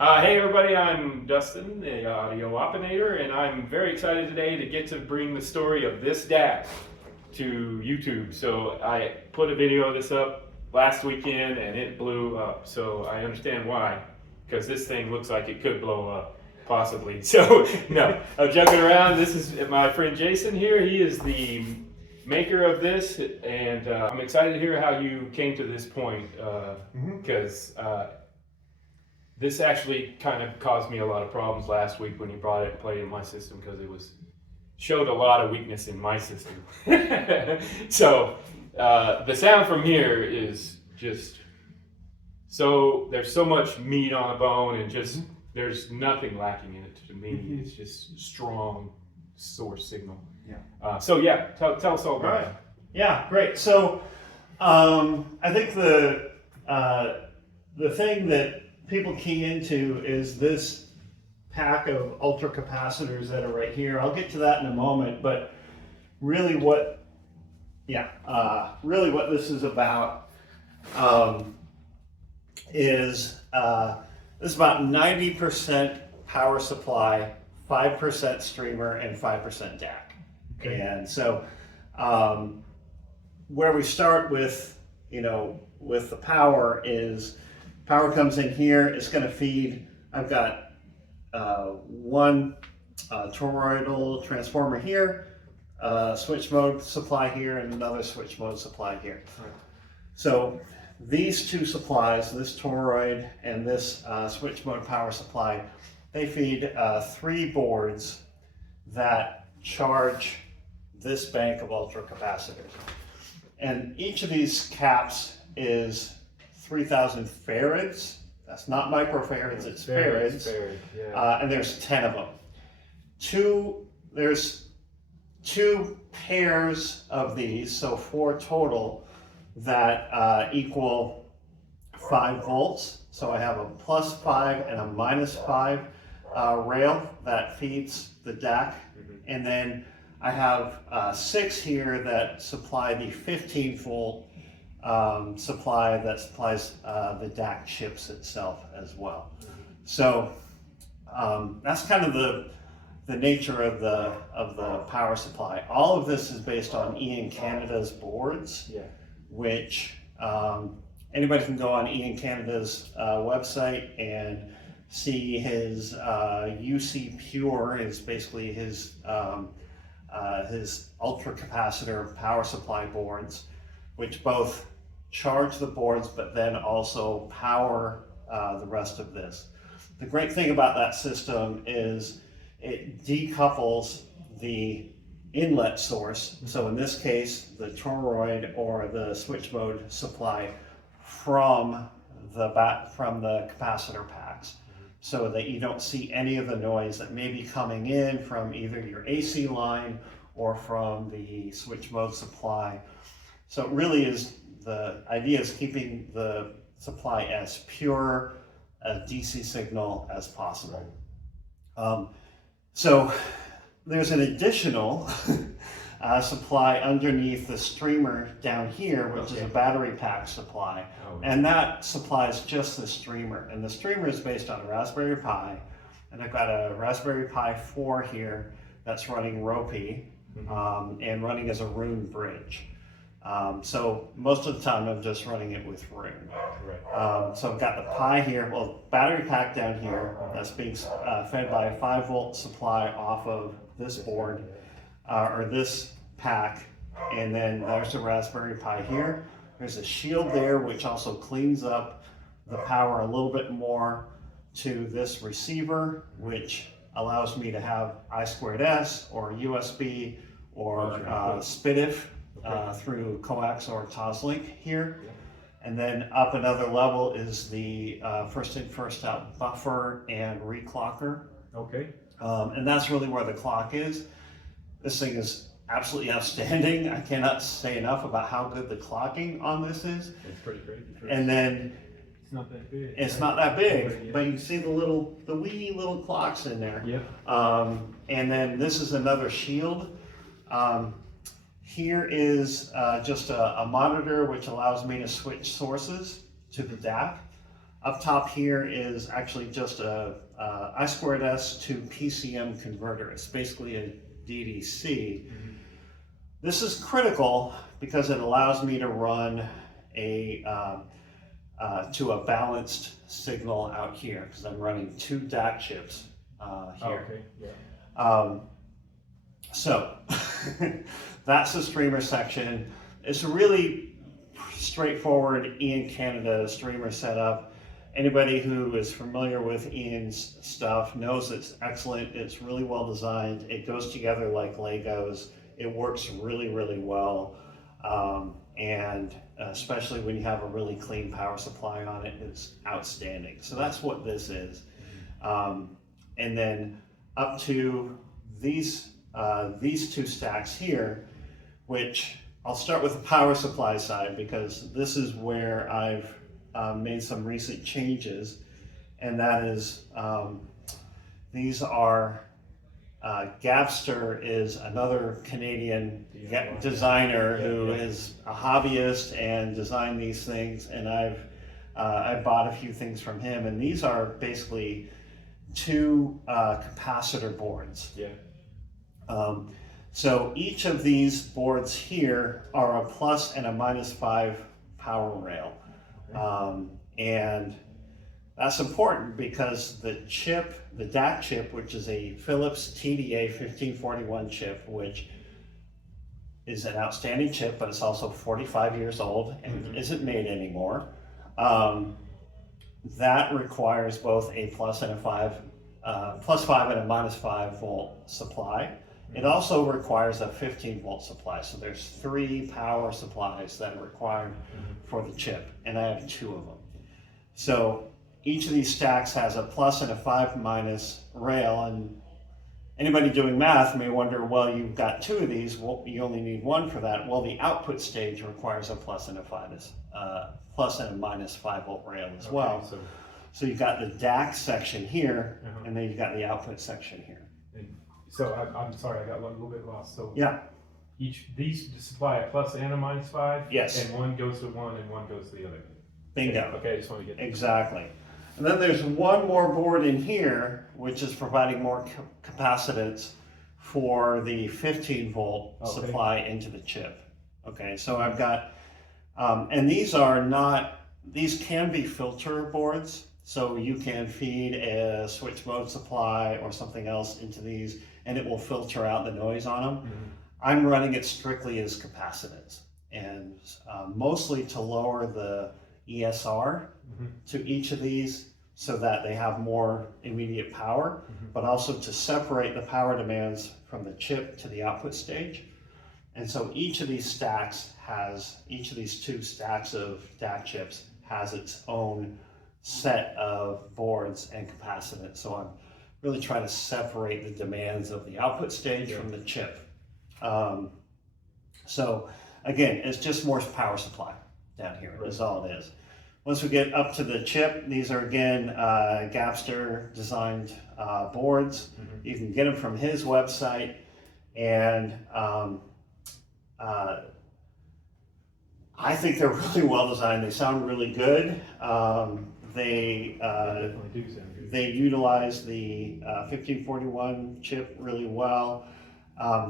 Hey everybody, I'm Dustin, the audio opinator, and I'm very excited today to get to bring the story of this DAC to YouTube. So I put a video of this up last weekend and it blew up. So I understand why, because this thing looks like it could blow up, possibly. So no, I'm joking around. This is my friend Jason here. He is the maker of this, and I'm excited to hear how you came to this point, because this actually kind of caused me a lot of problems last week when you brought it and played in my system, because it showed a lot of weakness in my system. So the sound from here is just there's so much meat on the bone, and just there's nothing lacking in it to me. It's just strong source signal. Yeah. So yeah, tell us all about it. Yeah, great. So I think the thing that people key into is this pack of ultra capacitors that are right here. I'll get to that in a moment, but really what this is about is this is about 90% power supply, 5% streamer, and 5% DAC. Okay. And so where we start with, with the power is power comes in here. It's going to feed. I've got one toroidal transformer here, switch mode supply here, and another switch mode supply here. Right. So these two supplies, this toroid and this switch mode power supply, they feed 3 boards that charge this bank of ultra capacitors. And each of these caps is 3,000 farads. That's not microfarads, it's farads. Yeah. And there's 10 of them. There's 2 pairs of these, so 4 total, that equal 5 volts. So I have a +5 and a -5 rail that feeds the DAC. And then I have 6 here that supply the 15-volt supply that supplies the DAC chips itself as well. So that's kind of the nature of the power supply. All of this is based on Ian Canada's boards, which anybody can go on Ian Canada's website and see his UC Pure is basically his ultra capacitor power supply boards, which both charge the boards but then also power the rest of this. The great thing about that system is it decouples the inlet source, so in this case the toroid or the switch mode supply, from the capacitor packs, so that you don't see any of the noise that may be coming in from either your AC line or from the switch mode supply. So it really is, the idea is keeping the supply as pure a DC signal as possible. So there's an additional supply underneath the streamer down here, which is a battery pack supply. And that supplies just the streamer. And the streamer is based on a Raspberry Pi. And I've got a Raspberry Pi 4 here that's running ROPI and running as a Roon bridge. So most of the time I'm just running it with Roon. So I've got the Pi here, battery pack down here that's being fed by a 5-volt supply off of this board, or this pack, and then there's the Raspberry Pi here. There's a shield there which also cleans up the power a little bit more to this receiver, which allows me to have I2S or USB or SPDIF through coax or Toslink here. And then up another level is the first in, first out buffer and reclocker. And that's really where the clock is. This thing is absolutely outstanding. I cannot say enough about how good the clocking on this is. It's pretty great. And then it's not that big. It's not that big, but you can see the wee little clocks in there. And then this is another shield. Here is just a monitor which allows me to switch sources to the DAC. Up top here is actually just a I2S to PCM converter. It's basically a DDC. This is critical because it allows me to run to a balanced signal out here, because I'm running 2 DAC chips here. Okay. Yeah. So that's the streamer section. It's a really straightforward Ian Canada streamer setup. Anybody who is familiar with Ian's stuff knows it's excellent. It's really well designed. It goes together like Legos. It works really, really well. And especially when you have a really clean power supply on it, it's outstanding. So that's what this is. And then up to these 2 stacks here, which I'll start with the power supply side, because this is where I've made some recent changes, and that is these are Gabster is another Canadian designer who is a hobbyist and designed these things, and I bought a few things from him, and these are basically 2 capacitor boards. Yeah. So each of these boards here are a plus and a -5 power rail. And that's important because the chip, the DAC chip, which is a Philips TDA 1541 chip, which is an outstanding chip, but it's also 45 years old and isn't made anymore. That requires both a plus and a +5 and a -5 volt supply. It also requires a 15 volt supply. So there's 3 power supplies that are required for the chip, and I have 2 of them. So each of these stacks has a plus and a 5- rail, and anybody doing math may wonder, well, you've got 2 of these, well, you only need 1 for that. Well, the output stage requires a plus and a -5 volt rail as well. So you've got the DAC section here, and then you've got the output section here. So I'm sorry, I got a little bit lost. So yeah, these supply a plus and a -5. Yes. And one goes to one and one goes to the other. Bingo. Okay, I just want to get exactly. And then there's one more board in here, which is providing more capacitance for the 15 volt supply into the chip. Okay, so I've got, and these can be filter boards. So you can feed a switch mode supply or something else into these, and it will filter out the noise on them. I'm running it strictly as capacitance, and mostly to lower the ESR to each of these so that they have more immediate power, but also to separate the power demands from the chip to the output stage. And so each of these 2 stacks of DAC chips has its own set of boards and capacitance. So I'm really trying to separate the demands of the output stage from the chip. So again, it's just more power supply down here, is all it is. Once we get up to the chip, these are again Gabster designed boards. You can get them from his website, and I think they're really well designed. They sound really good. They utilize the 1541 chip really well.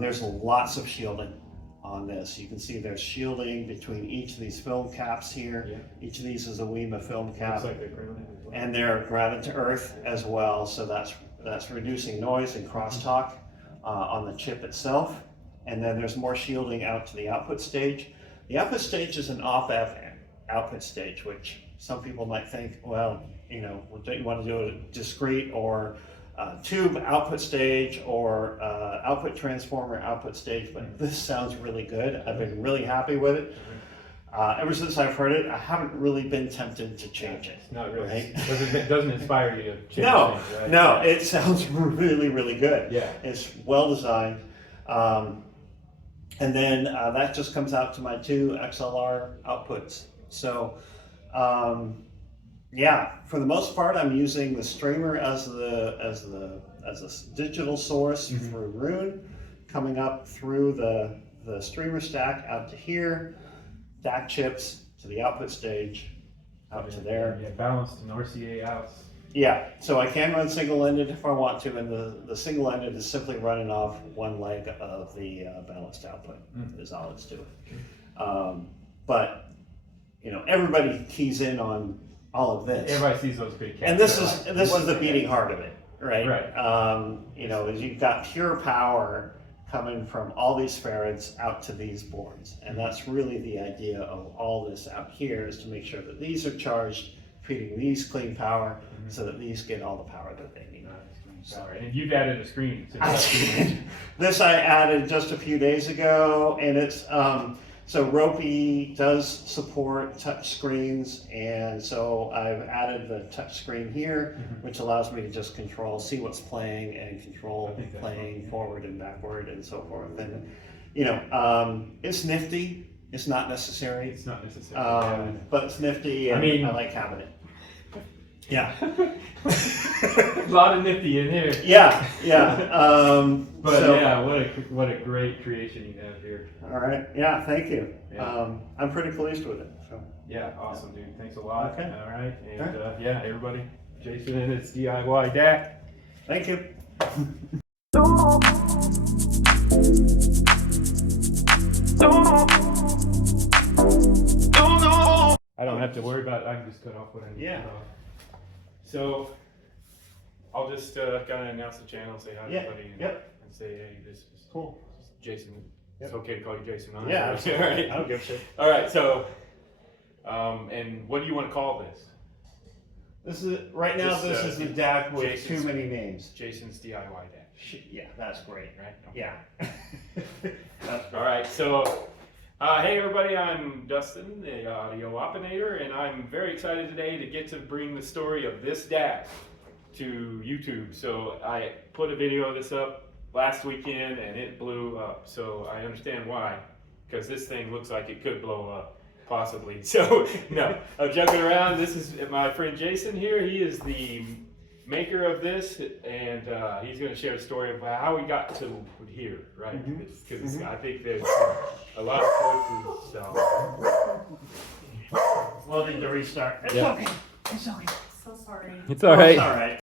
There's lots of shielding on this. You can see there's shielding between each of these film caps here. Each of these is a WEMA film cap. Looks like they're grounded as well. And they're grounded to earth as well. So that's reducing noise and crosstalk on the chip itself. And then there's more shielding out to the output stage. The output stage is an op-amp output stage, which some people might think, well, don't you want to do a discrete or tube output stage or output transformer output stage, but this sounds really good. I've been really happy with it. Ever since I've heard it, I haven't really been tempted to change it. Not really. Right? It doesn't inspire you to change No, things, right? no, it sounds really, really good. Yeah. It's well designed. And then that just comes out to my 2 XLR outputs. So, yeah, for the most part, I'm using the streamer as a digital source through Rune, coming up through the streamer stack out to here, DAC chips to the output stage, out to there. Yeah, balanced and RCA outs. Yeah, so I can run single-ended if I want to, and the single-ended is simply running off one leg of the balanced output is all it's doing. But you know, everybody keys in on all of this. Everybody sees those big cats. And this is the beating heart of it, right? Right. You know, is you've got pure power coming from all these farads out to these boards, and that's really the idea of all this out here, is to make sure that these are charged, feeding these clean power, so that these get all the power that they need. Sorry, and you've added a screen. This I added just a few days ago, and it's so Ropey does support touch screens, and so I've added the touch screen here, which allows me to just see what's playing and control playing forward and backward and so forth. And you know, it's nifty. It's not necessary. It's not necessary. But it's nifty, and I like having it. Yeah. A lot of nifty in here. Yeah. But so, yeah, what a great creation you have here. All right. Yeah. Thank you. Yeah. I'm pretty pleased with it. So. Yeah. Awesome, dude. Thanks a lot. Okay. All right. And yeah, everybody, Jason and his DIY DAC. Thank you. I don't have to worry about it. I can just cut off what I need to cut off. So I'll just kind of announce the channel, say hi to everybody, and say, hey, this is cool. Jason. It's okay to call you Jason. Huh? Yeah, all right. I don't give a shit. All right. So, and what do you want to call this? This is right now. This is the DAC with Jason's, too many names. Jason's DIY DAC. Yeah, that's great, right? Okay. Yeah. All right. So, hey everybody, I'm Dustin, the audio opinator, and I'm very excited today to get to bring the story of this DAC to YouTube. So I put a video of this up last weekend and it blew up. So I understand why, because this thing looks like it could blow up, possibly. So no, I'm joking around. This is my friend Jason here. He is the maker of this, and he's going to share a story about how we got to here, right? Because I think there's a lot of places. So. We'll need to restart. It's okay. It's okay. So sorry. It's all right. It's all right.